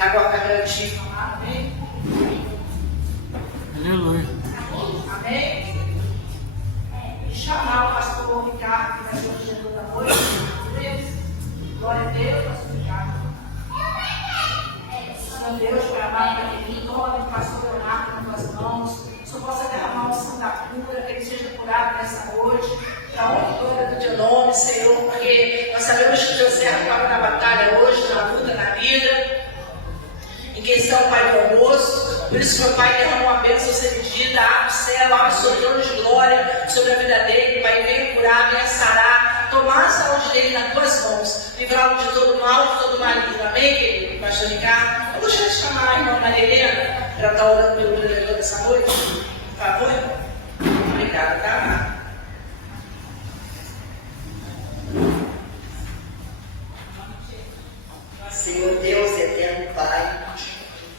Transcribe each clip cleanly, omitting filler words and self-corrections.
Agora garantir. Amém? Aleluia. Amém? E chamar o pastor Ricardo, que vai ser o gestor da noite. Glória a Deus, pastor Ricardo. Senhor Deus, para amar para ele, toma o pastor Leonardo nas tuas mãos. Que o Senhor possa derramar o sangue da cura, que ele seja curado nessa noite. Para a honra e glória do teu nome, Senhor, porque nós sabemos que o teu servo parou na batalha hoje, na luta, na vida. Em questão, Pai, do almoço. Por isso, meu Pai, derrama uma bênção sem medida. Abre o céu, abre o seu trono de glória sobre a vida dele. Pai, venha curar, venha sarar. Tomar a saúde dele nas tuas mãos. Livrá-lo de todo mal, de todo maligno. Amém, querido? Pastor Ricardo. Eu gostaria de chamar a irmã Maria Helena para estar orando pelo pregador dessa noite. Por favor. Obrigada, tá? Senhor Deus, eterno Pai,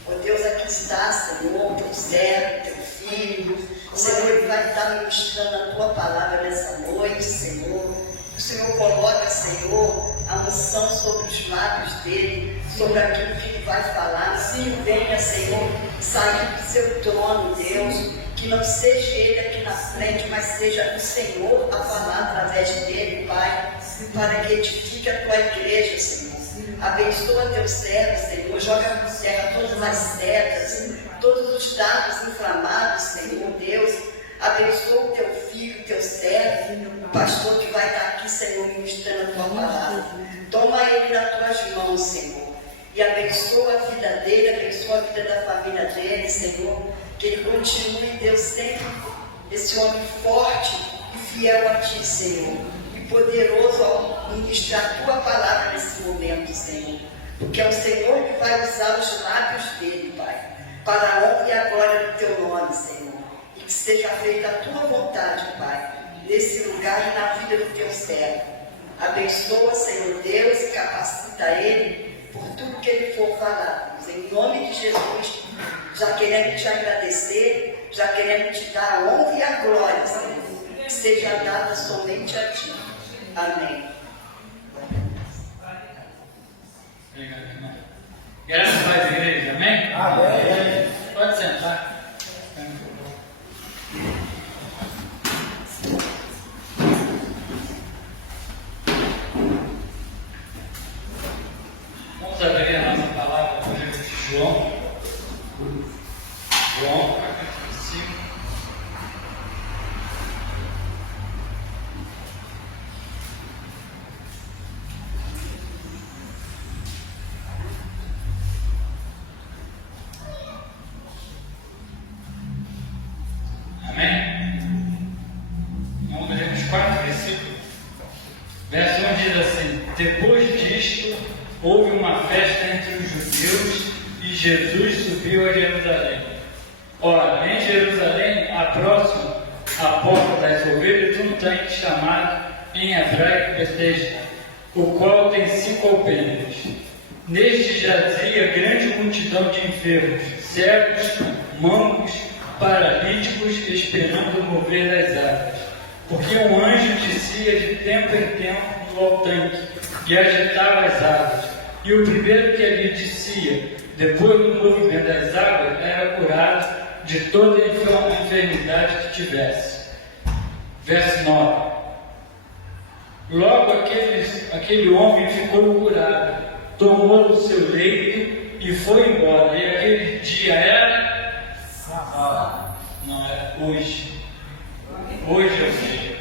ó Deus, aqui está, Senhor, teu servo, teu filho, Senhor, ele vai estar ministrando a tua palavra nessa noite, Senhor. O Senhor coloca, Senhor, a unção sobre os lábios dele, sobre aquilo que ele vai falar. Sim, venha, Senhor, sair do seu trono, Deus, que não seja ele aqui na frente, mas seja o Senhor a falar através dele, Pai, para que edifique a tua igreja, Senhor. Abençoa teu servo, Senhor, joga por terra todas as setas, todos os dardos inflamados, Senhor Deus. Abençoa o teu filho, teu servo, o pastor que vai estar aqui, Senhor, ministrando a tua palavra. Toma ele nas tuas mãos, Senhor, e abençoa a vida dele, abençoa a vida da família dele, Senhor. Que ele continue, Deus, sempre esse homem forte e fiel a ti, Senhor. Poderoso ao ministrar a tua palavra nesse momento, Senhor, porque é o Senhor que vai usar os lábios dele, Pai, para a honra e a glória do teu nome, Senhor, e que seja feita a tua vontade, Pai, nesse lugar e na vida do teu servo. Abençoa, Senhor Deus, e capacita ele por tudo que ele for falar, Deus. Em nome de Jesus, já queremos te agradecer, já queremos te dar a honra e a glória, Senhor, que seja dada somente a ti. Amém. Obrigado, irmão. Graças a Deus, igreja. Amém? Amém. Pode sentar. Vamos abrir a nossa palavra no livro de João. João, capítulo 5. Verso 1 diz assim: depois disto, houve uma festa entre os judeus e Jesus subiu a Jerusalém. Ora, em Jerusalém, próximo à porta das ovelhas, um tanque chamado em hebraico Betesda, o qual tem 5 alpendres. Neste jazia grande multidão de enfermos, cegos, mancos, paralíticos, esperando o mover das águas. Porque um anjo descia de tempo em tempo ao tanque e agitava as águas. E o primeiro que ali descia, depois do movimento das águas, era curado de toda enfermidade que tivesse. Verso 9. Logo aquele homem ficou curado, tomou o seu leito e foi embora. E aquele dia era sábado. Não, é hoje. Hoje é o dia.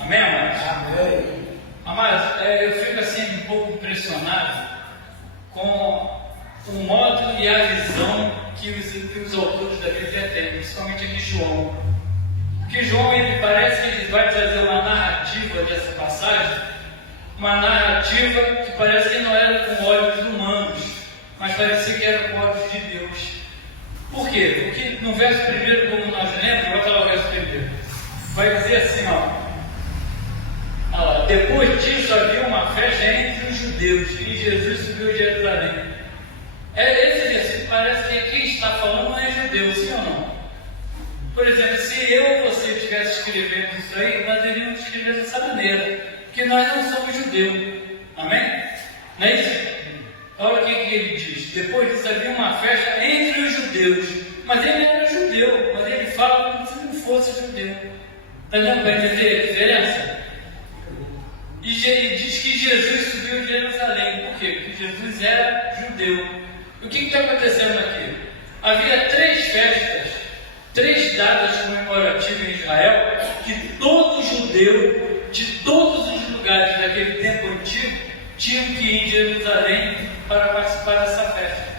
Amém, amados? Amém. Amados, eu fico assim um pouco impressionado com o modo e a visão que os autores da Bíblia têm, principalmente aqui João. Porque João, ele parece que ele vai trazer uma narrativa dessa passagem, uma narrativa que parece que não era com olhos humanos, mas parecia que era com olhos de Deus. Por quê? Porque no verso primeiro, como nós lemos, vou falar o verso primeiro, vai dizer assim, olha lá, depois disso havia uma festa entre os judeus e Jesus subiu a Jerusalém. Esse versículo parece que quem está falando não é judeu, sim ou não? Por exemplo, se eu ou você estivesse escrevendo isso aí, nós iríamos escrever dessa maneira, porque nós não somos judeus. Amém? Não é isso? Olha o que ele diz. Depois disso havia uma festa entre os judeus. Mas ele era judeu, mas ele fala como se não fosse judeu. Está dando para entender a diferença? E ele diz que Jesus subiu de Jerusalém. Por quê? Porque Jesus era judeu. O que está acontecendo aqui? Havia 3 festas, 3 datas comemorativas em Israel, que todo judeu, de todos os lugares daquele tempo antigo, tinham que ir em Jerusalém para participar dessa festa.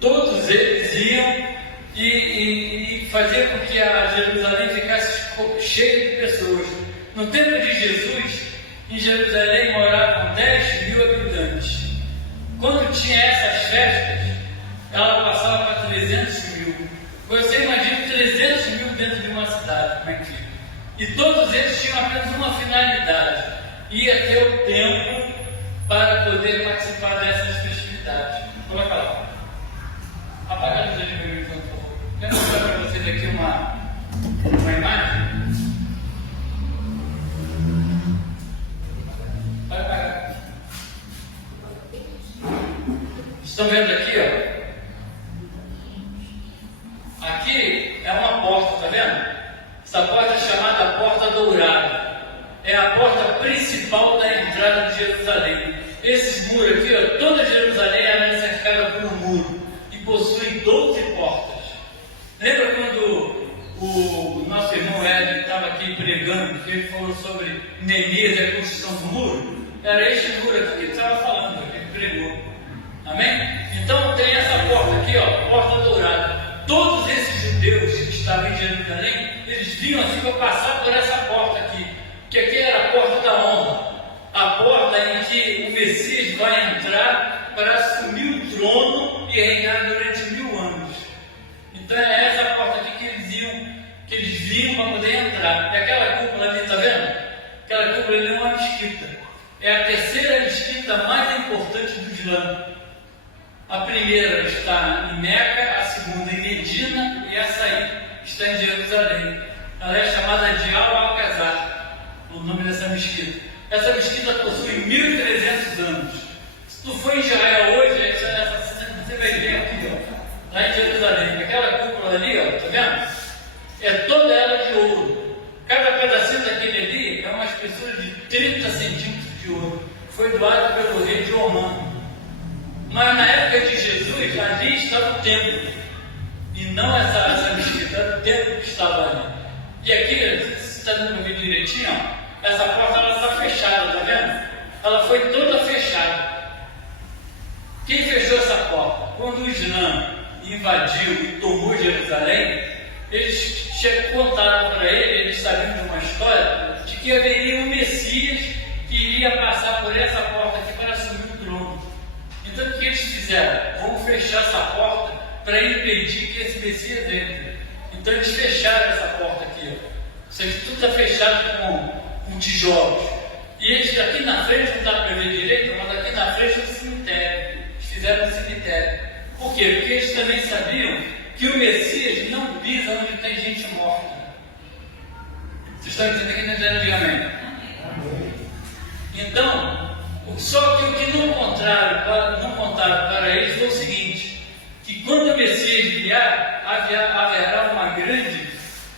Todos eles iam e faziam com que a Jerusalém ficasse cheia de pessoas. No tempo de Jesus, em Jerusalém moravam 10.000 habitantes. Quando tinha essas festas, ela passava para 300.000. Você imagina 300.000 dentro de uma cidade, como é que fica? E todos eles tinham apenas uma finalidade: ia ter o tempo para poder participar dessas festividades. Coloca lá. Apaga a luz de meu por favor. Quero mostrar para vocês aqui uma imagem. Vai apagar. Estão vendo aqui, ó? Aqui é uma porta, está vendo? Essa porta é chamada Porta Dourada. É a porta principal da entrada de Jerusalém. Esses muros aqui, ó, toda Jerusalém era cercada por um muro e possui 12 portas. Lembra quando o nosso irmão Ed estava aqui pregando, que ele falou sobre Neemias e a construção do muro? Era este muro aqui que ele estava falando, que ele pregou. Amém? Então tem essa porta aqui, ó, Porta Dourada. Todos esses judeus que estavam em Jerusalém, eles vinham assim para passar por essa porta aqui, que aqui era a porta da honra, a porta em que o Messias vai entrar para assumir o trono e reinar durante 1000 anos. Então é essa porta aqui que eles vinham para poder entrar. E aquela cúpula ali, está vendo? Aquela cúpula ali é uma mesquita. É a terceira mesquita mais importante do Islã. A primeira está em Meca, a segunda em Medina e essa aí está em Jerusalém. Ela é chamada de Al-Aqsa, o nome dessa mesquita. Essa mesquita possui 1300 anos. Se tu for em Israel hoje, você vai ver aqui, ó, lá em Jerusalém. Aquela cúpula ali, ó, tá vendo? É toda ela de ouro. Cada pedacinho daquele ali é uma espessura de 30 centímetros de ouro. Foi doado pelo rei de Omã. Mas na época de Jesus, ali estava o templo. E não essa mesquita, era o templo que estava ali. E aqui, se está dando para ver direitinho, ó, essa porta ela está fechada, está vendo? Ela foi toda fechada. Quem fechou essa porta? Quando o Islã invadiu e tomou Jerusalém, eles contaram para ele, eles sabiam de uma história, de que haveria um Messias que iria passar por essa porta aqui para assumir o trono. Então o que eles fizeram? Vamos fechar essa porta para impedir que esse Messias entre. Então eles fecharam essa porta aqui. Ó. Isso aqui tudo está fechado com tijolos. E eles aqui na frente, não dá para ver direito, mas aqui na frente é um cemitério. Eles fizeram um cemitério. Por quê? Porque eles também sabiam que o Messias não pisa onde tem gente morta. Vocês estão entendendo de amém? Então, só que o que não contaram para eles foi o seguinte, que quando o Messias vier, haverá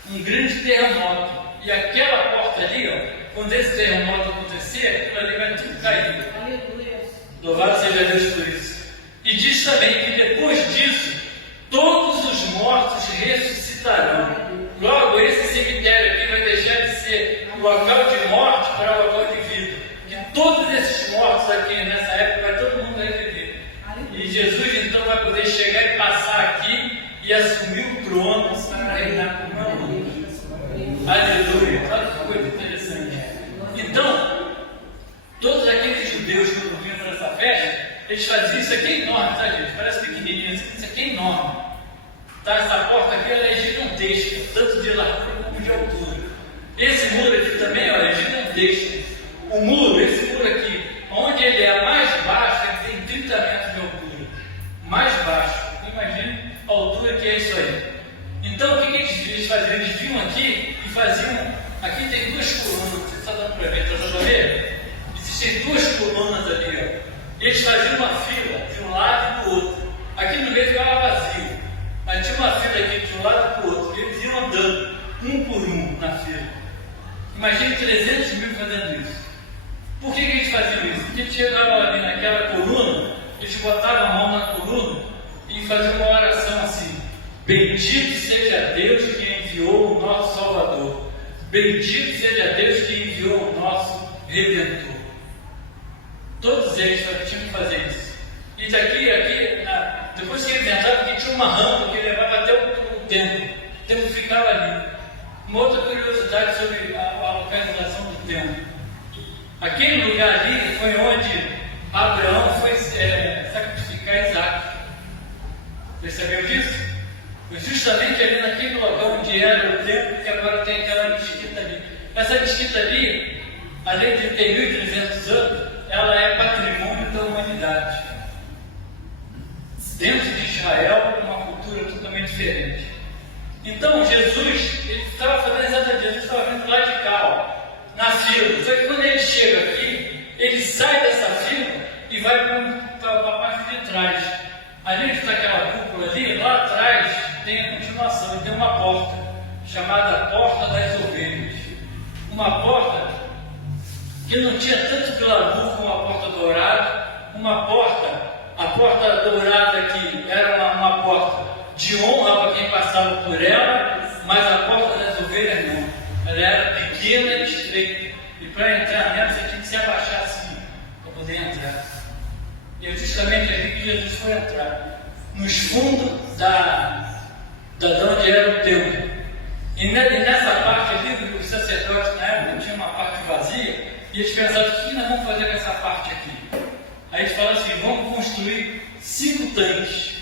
um grande terremoto. E aquela porta ali, ó, quando esse terremoto acontecer, aquilo ali vai tudo cair. Aleluia. Louvado seja Deus por isso. E diz também que depois disso, todos os mortos ressuscitarão. Logo, esse cemitério aqui vai deixar de ser local de morte para local de vida. Que todos esses mortos aqui nessa época, vai todo mundo reviver. E Jesus então vai poder chegar e passar aqui e assumir o trono para reinar como é o mundo. Aleluia. Olha que coisa interessante. Então, todos aqueles judeus que vinham para essa festa, eles faziam isso aqui é enorme, tá gente? Parece pequenininho, isso aqui é enorme. Tá? Essa porta aqui ela é gigantesca, tanto de largura como de altura. Esse muro aqui também ó, é gigantesco. O muro, esse muro aqui, onde ele é mais baixo, ele tem 30 metros de altura. Mais baixo. Imagine a altura que é isso aí. Então o que eles faziam? Eles vinham aqui e faziam. Aqui tem 2 colunas, você está dando para ver, está dando para ver? Existem 2 colunas ali, ó. Eles faziam uma fila de um lado e do outro. Aqui no meio ficava vazio, mas tinha uma fila aqui de um lado e do outro. Eles iam andando, um por um, na fila. Imagine 300 mil fazendo isso. Por que eles faziam isso? Porque eles chegavam ali naquela coluna, eles botavam a mão na coluna e faziam uma oração assim: bendito seja Deus que enviou o nosso Salvador. Bendito seja Deus que enviou o nosso Redentor. Todos eles tinham que fazer isso. E daqui, depois que eles entravam, porque tinha uma rampa que levava até o templo. O templo ficava ali. Uma outra curiosidade sobre a localização do templo. Aquele lugar ali foi onde Abraão foi sacrificar Isaac. Vocês sabiam disso? Foi justamente ali naquele local onde era o templo, que agora tem aquela mesquita ali. Essa mesquita ali, além de ter 1.300 anos, ela é patrimônio da humanidade. Dentro de Israel, uma cultura totalmente diferente. Então, Jesus, ele estava fazendo exatamente, Jesus estava vindo lá de cá, na fila. Só que quando ele chega aqui, ele sai dessa fila e vai para a parte de trás. Ali onde está aquela cúpula ali, lá atrás tem a continuação, tem uma porta, chamada Porta das Ovelhas. Uma porta que não tinha tanto glamour como a porta dourada, a porta dourada que era uma porta de honra para quem passava por ela, mas a porta das ovelhas não. Ela era pequena e estreita, e para entrar nela você tinha que se abaixar assim, para poder entrar. E é justamente ali que Jesus foi entrar, nos fundos da onde era o templo. E nessa parte ali, os sacerdotes na época tinha uma parte vazia, e eles pensavam: o que nós vamos fazer com essa parte aqui? Aí eles falaram assim: vamos construir 5 tanques.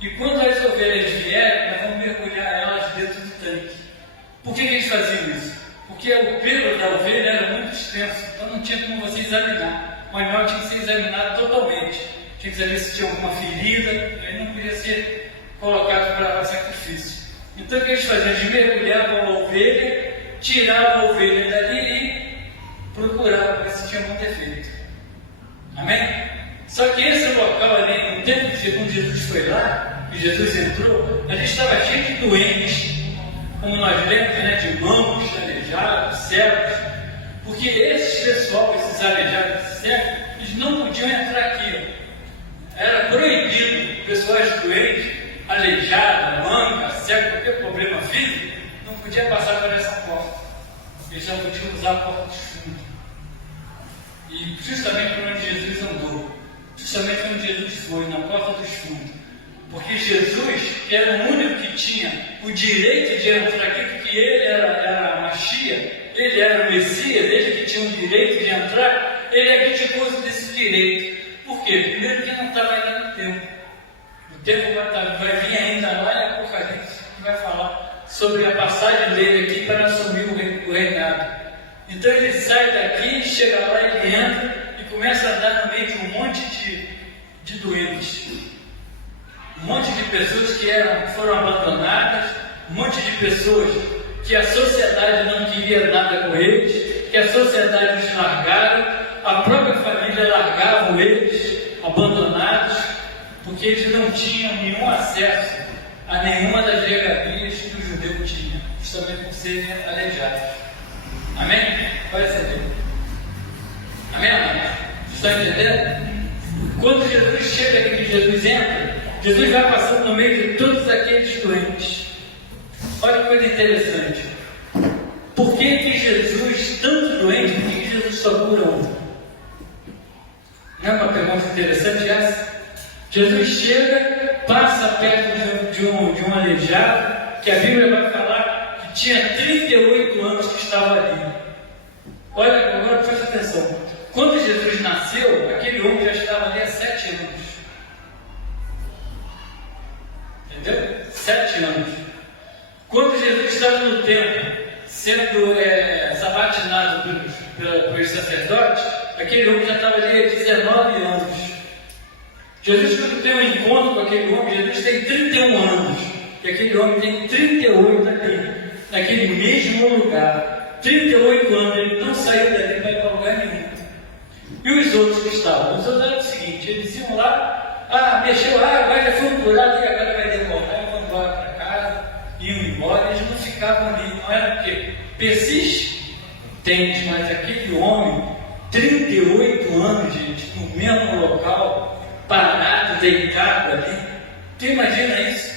E quando as ovelhas vierem, nós vamos mergulhar elas dentro do tanque. Por que eles faziam isso? Porque o pelo da ovelha era muito extenso, então não tinha como você examinar. O animal tinha que ser examinado totalmente. Tinha que saber se tinha alguma ferida, aí não podia ser colocado para sacrifício. Então o que eles faziam? Eles mergulhavam a ovelha, tiravam a ovelha dali e procuravam para ver se tinha algum defeito. Amém? Só que esse local ali, no tempo que quando Jesus foi lá, e Jesus entrou, ali estava cheio de doentes, como nós lemos, né, de mãos, aleijados, cegos, porque esses pessoal, esses aleijados e cegos, eles não podiam entrar aqui. Era proibido pessoas doentes, aleijadas, mancas, cegos, qualquer problema físico, não podia passar por essa porta. Eles já podiam usar a porta dos fundos. E justamente por onde Jesus andou, justamente onde Jesus foi, na porta dos fundos. Porque Jesus era o único que tinha o direito de entrar aqui, porque ele era a Machia, ele era o Messias, ele que tinha o direito de entrar, ele abdicou desse direito. Por quê? Primeiro que não estava ainda no tempo. O tempo vai vir ainda lá em Apocalipse, que vai falar sobre a passagem dele aqui para assumir o reinado. Então ele sai daqui, chega lá, ele entra e começa a andar no meio de um monte de doentes. Um monte de pessoas que foram abandonadas, um monte de pessoas que a sociedade não queria nada com eles, que a sociedade os largaram, a própria família largava eles, abandonados, porque eles não tinham nenhum acesso a nenhuma das regalias que o judeu tinha, justamente por serem aleijados. Amém? Pode ser. Amém, amém? Vocês estão entendendo? Quando Jesus chega aqui, que Jesus entra, Jesus vai passando no meio de todos aqueles doentes. Olha que coisa interessante. Por que Jesus, tanto doente, por que Jesus só cura um? Não é uma pergunta interessante essa? Jesus chega, passa perto de um aleijado, que a Bíblia vai falar que tinha 38 anos que estava ali. Olha, agora presta atenção. Quando Jesus nasceu, aquele homem já estava ali há 7 anos. Entendeu? 7 anos. Quando Jesus estava no templo, sendo sabatinado pelos sacerdotes, aquele homem já estava ali há 19 anos. Jesus, quando tem um encontro com aquele homem, Jesus tem 31 anos. E aquele homem tem 38 aqui, naquele mesmo lugar. 38 anos, ele não saiu dali para ir para lugar nenhum. E os outros que estavam? Os outros eram o seguinte, eles iam lá, mexeu agora já foram curados e agora vai demorar, vão embora para casa, iam embora, eles não ficavam ali, não era porque persistentes, mas aquele homem, 38 anos, gente, no mesmo local, parado, deitado ali, tu imagina isso?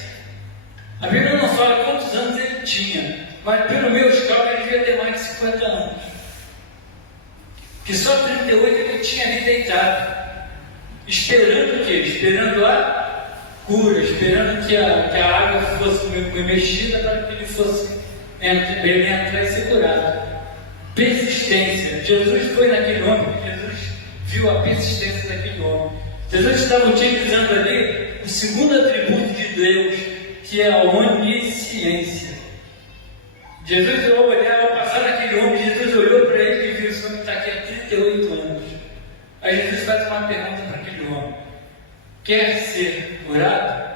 A Bíblia não fala quantos anos ele tinha, mas pelo meus cálculos ele devia ter mais de 50 anos. Que só 38 ele tinha ali deitado, esperando o quê? Esperando a cura, esperando que a água fosse mexida para que ele fosse entrar e ser curado. Persistência. Jesus foi naquele homem, Jesus viu a persistência daquele homem. Jesus estava utilizando ali o segundo atributo de Deus, que é a onisciência. Jesus olhava passar naquele homem, Jesus olhou para ele e viu: esse homem está aqui há 38 anos. Aí Jesus faz uma pergunta para aquele homem: quer ser curado?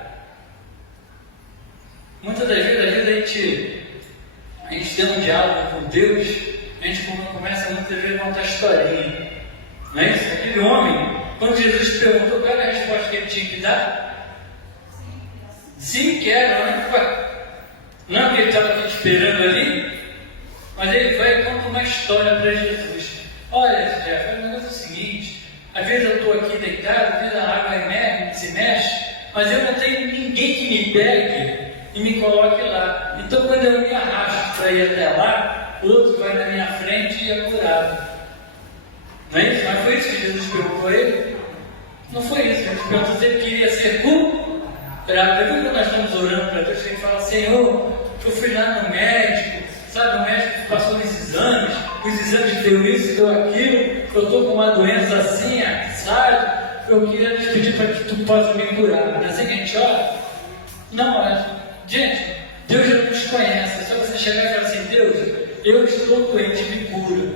Muitas das vezes a gente tem um diálogo com Deus, a gente começa muitas vezes a contar historinha. Não é isso? Aquele homem, quando Jesus perguntou qual era a resposta que ele tinha que dar, sim, quero, não que ele estava aqui esperando ali, mas ele vai e conta uma história para Jesus. Olha, Jeff, o negócio é o seguinte: às vezes eu estou aqui deitado, às vezes a água se mexe, mas eu não tenho ninguém que me pegue e me coloque lá. Então, quando eu me arrasto para ir até lá, outro vai na minha frente e é curado. Não é isso? Mas foi isso que Jesus perguntou a ele? Não foi isso. Jesus perguntou se ele queria ser curado. Quando nós estamos orando para Deus, a gente fala: Senhor, eu fui lá no médico, sabe, o médico passou nos exames, os exames deu isso, deu aquilo, eu estou com uma doença assim, sabe, eu queria te pedir para que tu possa me curar. Não é assim que a gente ora? Não, gente, Deus já nos conhece, é só você chegar e falar assim: Deus, eu estou doente, me cura.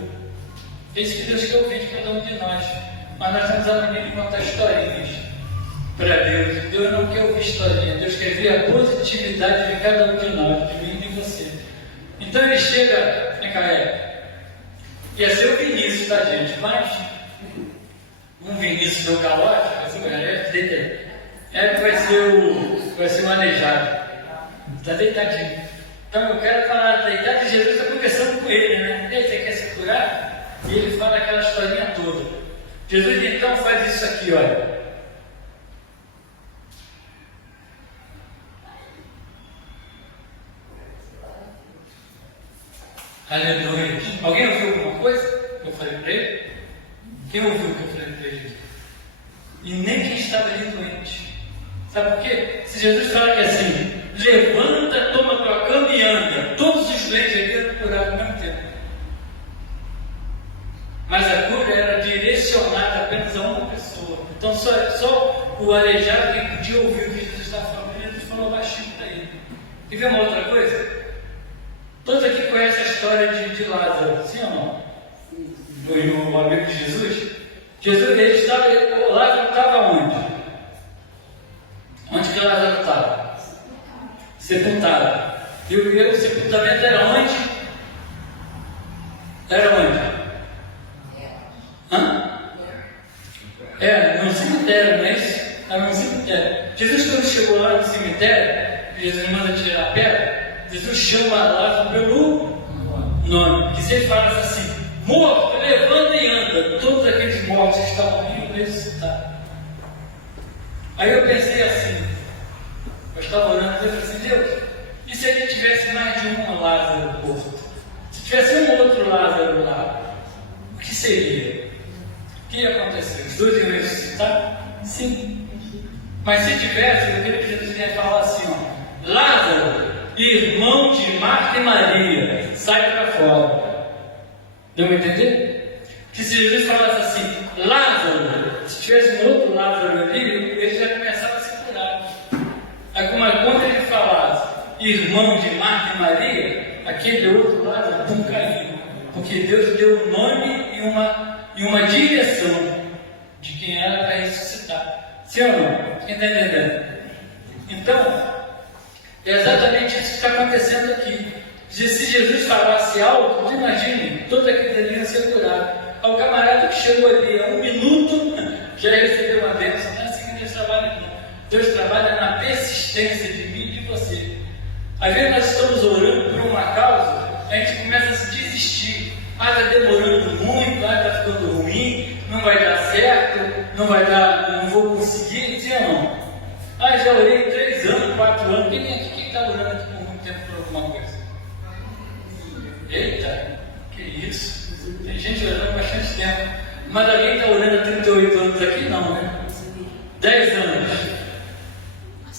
É isso que Deus quer ouvir de cada um de nós. Mas nós estamos a mania de contar historinhas para Deus. Deus não quer ouvir historinha, Deus quer ver a positividade de cada um de nós, de mim e de você. Então ele chega, vem cá, ia ser o Vinícius, tá, gente? Mas um Vinícius do calote, vai ser o vai ser o aleijado. Está deitadinho. Então eu quero falar deitado, e Jesus está conversando com ele, né? E aí, você quer se curar? E ele fala aquela historinha toda. Jesus então faz isso aqui, olha. Aleluia. Alguém ouviu alguma coisa que eu falei para ele? Quem ouviu o que eu falei para ele? E nem quem estava ali doente. Sabe por quê? Se Jesus fala que assim: levanta, toma tua cama e anda, todos os doentes ali eram curados ao mesmo tempo. Mas a cura era direcionada apenas a uma pessoa. Então só o aleijado que podia ouvir o que Jesus estava falando. Jesus falou baixinho para ele. E vê uma outra coisa? Todos aqui conhecem a história de Lázaro, sim ou não? O amigo de Jesus? Lázaro estava onde? Onde que Lázaro estava? Sepultado. E o sepultamento era onde? Era onde? No cemitério, não é isso? Era no cemitério. Jesus, quando chegou lá no cemitério, Jesus manda tirar a pedra, Jesus chama Lázaro pelo nome. Que se ele falasse assim: morto, levanta e anda, todos aqueles mortos que estavam vindo ressuscitar. Aí eu pensei assim, eu estava orando, eu falei assim: Deus, e se a gente tivesse mais de um Lázaro morto? Se tivesse um outro Lázaro lá, o que seria? O que ia acontecer? Os dois iam ressuscitar? Sim. Mas se tivesse, eu queria que Jesus ia falar assim: ó, Lázaro, irmão de Marta e Maria, sai para fora. Deu para entender? Que se Jesus falasse assim: Lázaro, se tivesse um outro Lázaro ali, ele já começava a se curar. Aí, quando ele falasse irmão de Marta e Maria, aquele outro Lázaro não caiu. Porque Deus deu um nome e uma direção de quem era para ressuscitar. Sim ou não? Quem está entendendo? Então, é exatamente isso que está acontecendo aqui. Se Jesus falasse algo, imagine, todo aquele ali ia ser curado. Aí o camarada que chegou ali há 1 minuto já recebeu uma bênção. Não é assim que Deus trabalha, não. Deus trabalha na persistência de mim e de você. Às vezes nós estamos orando por uma causa, a gente começa a se desistir. Está demorando muito, está ficando ruim, não vai dar certo, não vai dar, não vou conseguir, sim ou não? Já orei 3 anos, 4 anos, quem está orando aqui por muito tempo por alguma coisa? Eita, que isso? Tem gente orando há bastante tempo. Mas alguém está orando há 38 anos aqui? Não, né? 10 anos.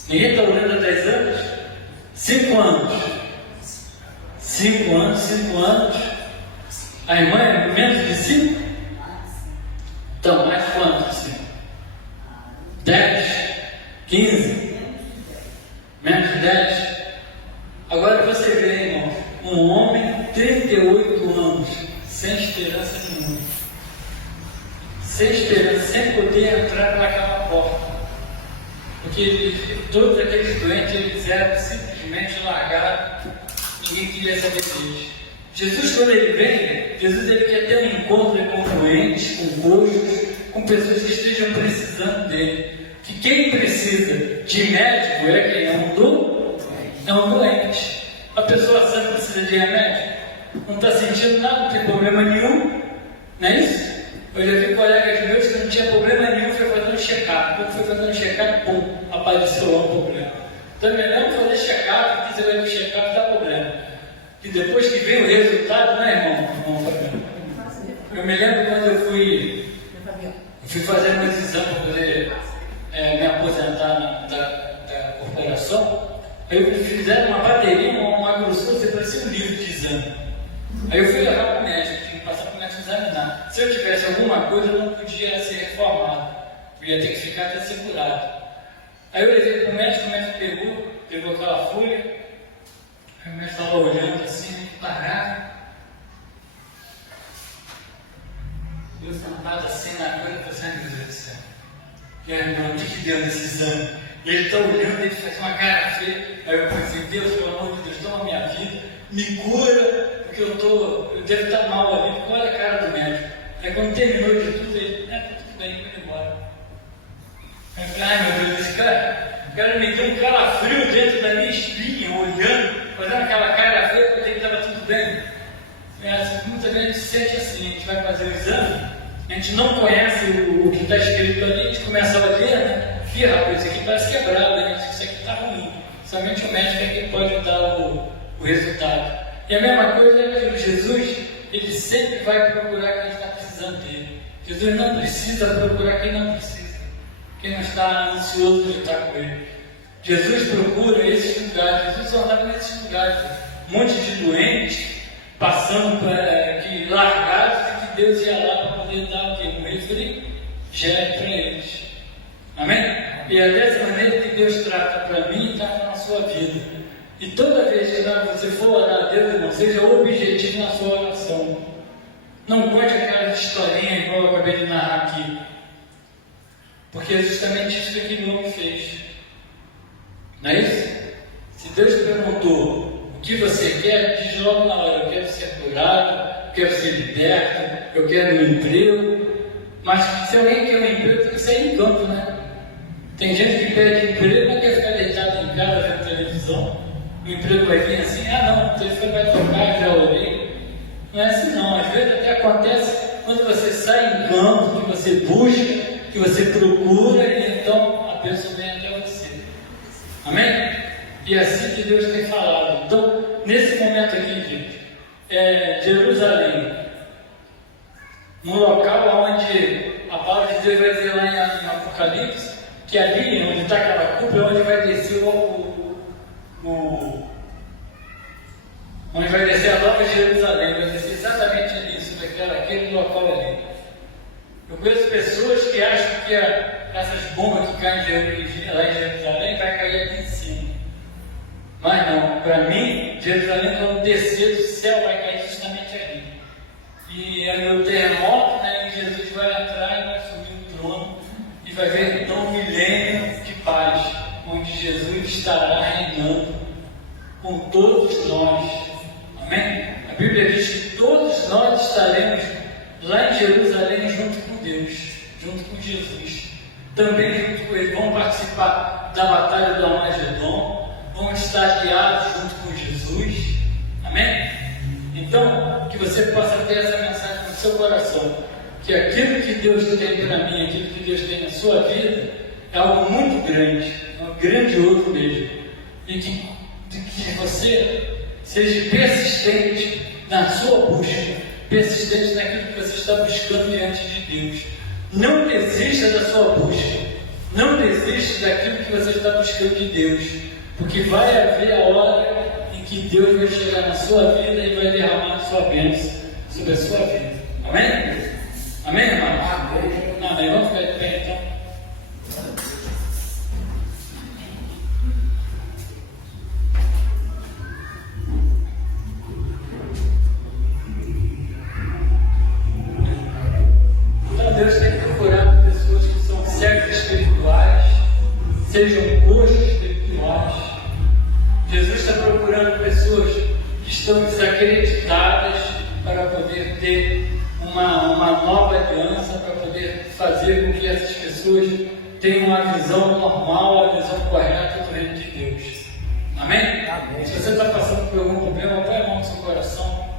Ninguém está orando há 10 anos? 5 anos. 5 anos, 5 anos. A irmã é menos de 5? Então, mais quanto? 5? 10? 15? Menos de 10? Agora você vê, irmão, um homem, 38 anos, sem esperança nenhuma. Sem esperança, sem poder entrar naquela porta. Porque todos aqueles doentes, eles eram simplesmente largados, ninguém queria saber deles. Jesus, quando ele vem, Jesus ele quer ter um encontro com doentes, com coxos, com pessoas que estejam precisando dele. Que quem precisa de médico é quem? É um doente. A pessoa sã precisa de remédio, não está sentindo nada, não tem problema nenhum, não é isso? Eu já vi colegas meus que não tinha problema nenhum, foi fazer um check-up. Quando foi fazer um check-up, pum, apareceu lá um problema. Então é melhor fazer check-up, porque você vai ver o check-up, dá problema. E depois que vem o resultado, não é, irmão? Eu me lembro quando eu fui fazer meus exames para poder me aposentar da corporação. Aí eu fizeram uma bateria, uma grossura, você parecia um livro de exame. Aí eu fui levar para o médico, tinha que passar para o médico examinar. Se eu tivesse alguma coisa, eu não podia ser reformado. Eu ia ter que ficar até segurado. Aí eu levei para o médico pegou aquela folha. Aí o médico estava olhando assim, parado. Eu sentado assim na coisa, pensando, meu Deus do céu. E aí, irmão, o que deu nesse exame? E ele está olhando, ele faz uma cara feia. Aí eu pensei, Deus, pelo amor de Deus, toma minha vida, me cura, porque eu devo estar mal ali, porque olha a cara do médico. Aí quando terminou de tudo, ele, tá tudo bem, foi embora. Aí eu falei, ai meu Deus, esse cara, o cara me deu um calafrio dentro da minha espinha, olhando, fazendo aquela cara feia, porque ele estava tudo bem. Muitas vezes a gente se sente assim, a gente vai fazer o exame, a gente não conhece o que está escrito ali, a gente começa a ler, né? Ih, rapaz, isso aqui parece quebrado, né? Isso aqui está ruim. Somente o médico é quem pode dar o resultado. E a mesma coisa é que Jesus, ele sempre vai procurar quem está precisando dele. Jesus não precisa procurar quem não precisa, quem não está ansioso de estar com ele. Jesus procura esses lugares, Jesus só andava nesses lugares. Um monte de doentes passando que largados e que Deus ia lá para poder dar o quê? Um refrigério para eles. Amém? E é dessa maneira que Deus trata para mim e trata na sua vida. E toda vez que você for orar a Deus, irmão, seja objetivo na sua oração. Não conte aquelas historinhas igual eu acabei de narrar aqui. Porque é justamente isso que aquele homem fez. Não é isso? Se Deus perguntou o que você quer, diz logo na hora: eu quero ser curado, eu quero ser liberto, eu quero um emprego. Mas se alguém quer um emprego, tem que sair em campo, né? Tem gente que pede emprego, mas quer ficar deitado em casa vendo televisão. O emprego vai vir assim, não, o telefone vai tocar, já orei. Não é assim não, às vezes até acontece quando você sai em campo, que você busca, que você procura, e então a pessoa vem até você. Amém? E é assim que Deus tem falado. Então, nesse momento aqui, gente, Jerusalém, num local onde a palavra de Deus vai dizer lá em Apocalipse, que ali onde está aquela cúpula, onde vai descer onde vai descer a nova Jerusalém, vai descer exatamente ali, sobre aquele local ali. Eu conheço pessoas que acham que essas bombas que caem lá em Jerusalém vai cair aqui em cima. Mas não, para mim, Jerusalém, quando descer do céu, vai cair justamente ali. E é no terremoto, né, e Jesus vai entrar e vai subir o trono, e vai ver então um milênio de paz, onde Jesus estará reinando com todos nós. Amém? A Bíblia diz que todos nós estaremos lá em Jerusalém junto com Deus, junto com Jesus. Também junto com Ele vão participar da batalha do Armagedon, vão estar guiados junto com Jesus. Amém? Então, que você possa ter essa mensagem no seu coração, que aquilo que Deus tem para mim, aquilo que Deus tem na sua vida, é algo muito grande, grandioso mesmo. E que você seja persistente na sua busca, persistente naquilo que você está buscando diante de Deus. Não desista da sua busca, não desista daquilo que você está buscando de Deus, porque vai haver a hora em que Deus vai chegar na sua vida e vai derramar a sua bênção sobre a sua vida. Amém? Amém, irmão? Amém. Amém. Vamos ficar de pé então. Deus tem procurado pessoas que são cegos espirituais, sejam coxos espirituais. Jesus está procurando pessoas que estão desacreditadas para poder ter uma nova aliança, para poder fazer com que essas pessoas tenham uma visão normal, a visão correta do reino de Deus. Amém? Amém. Se você está passando por algum problema, põe a mão no seu coração.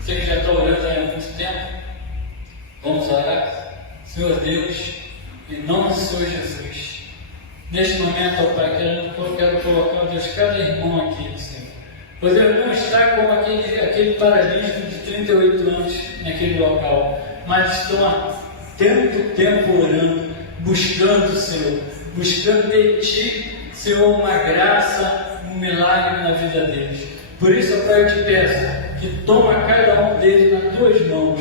Você que já está orando há muito tempo, vamos orar. Senhor Deus, em nome do Senhor Jesus, neste momento, ó Pai, eu quero colocar, Deus, cada irmão aqui, Senhor. Pois ele não está como aquele paralítico de 38 anos naquele local, mas estão há tanto tempo orando, buscando, Senhor, buscando de Ti, Senhor, uma graça, um milagre na vida deles. Por isso, ó Pai, eu te peço que toma cada um deles nas Tuas mãos.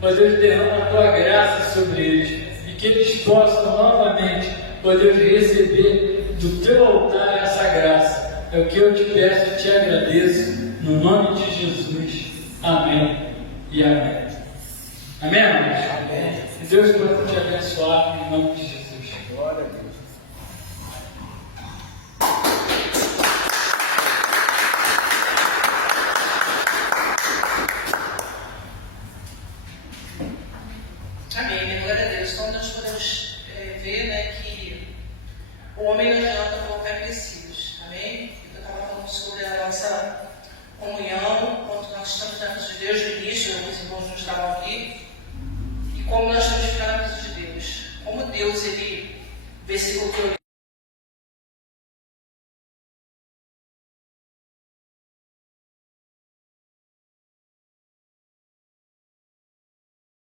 Ó Deus, derrama a Tua graça sobre eles e que eles possam novamente, ó Deus, receber do Teu altar essa graça. É o que eu te peço e te agradeço, no nome de Jesus. Amém e amém. Amém, amados? Amém. Que Deus possa te abençoar em nome de Jesus. Glória a Deus. Amém, glória a Deus. Então nós podemos ver, né, que o homem não adianta colocar em princípios. Amém? Eu estava falando sobre a nossa comunhão, quando nós estamos na presença de Deus no início, alguns irmãos não estavam aqui, e como nós estamos ficando na presença de Deus. Como Deus, Ele, versículo que eu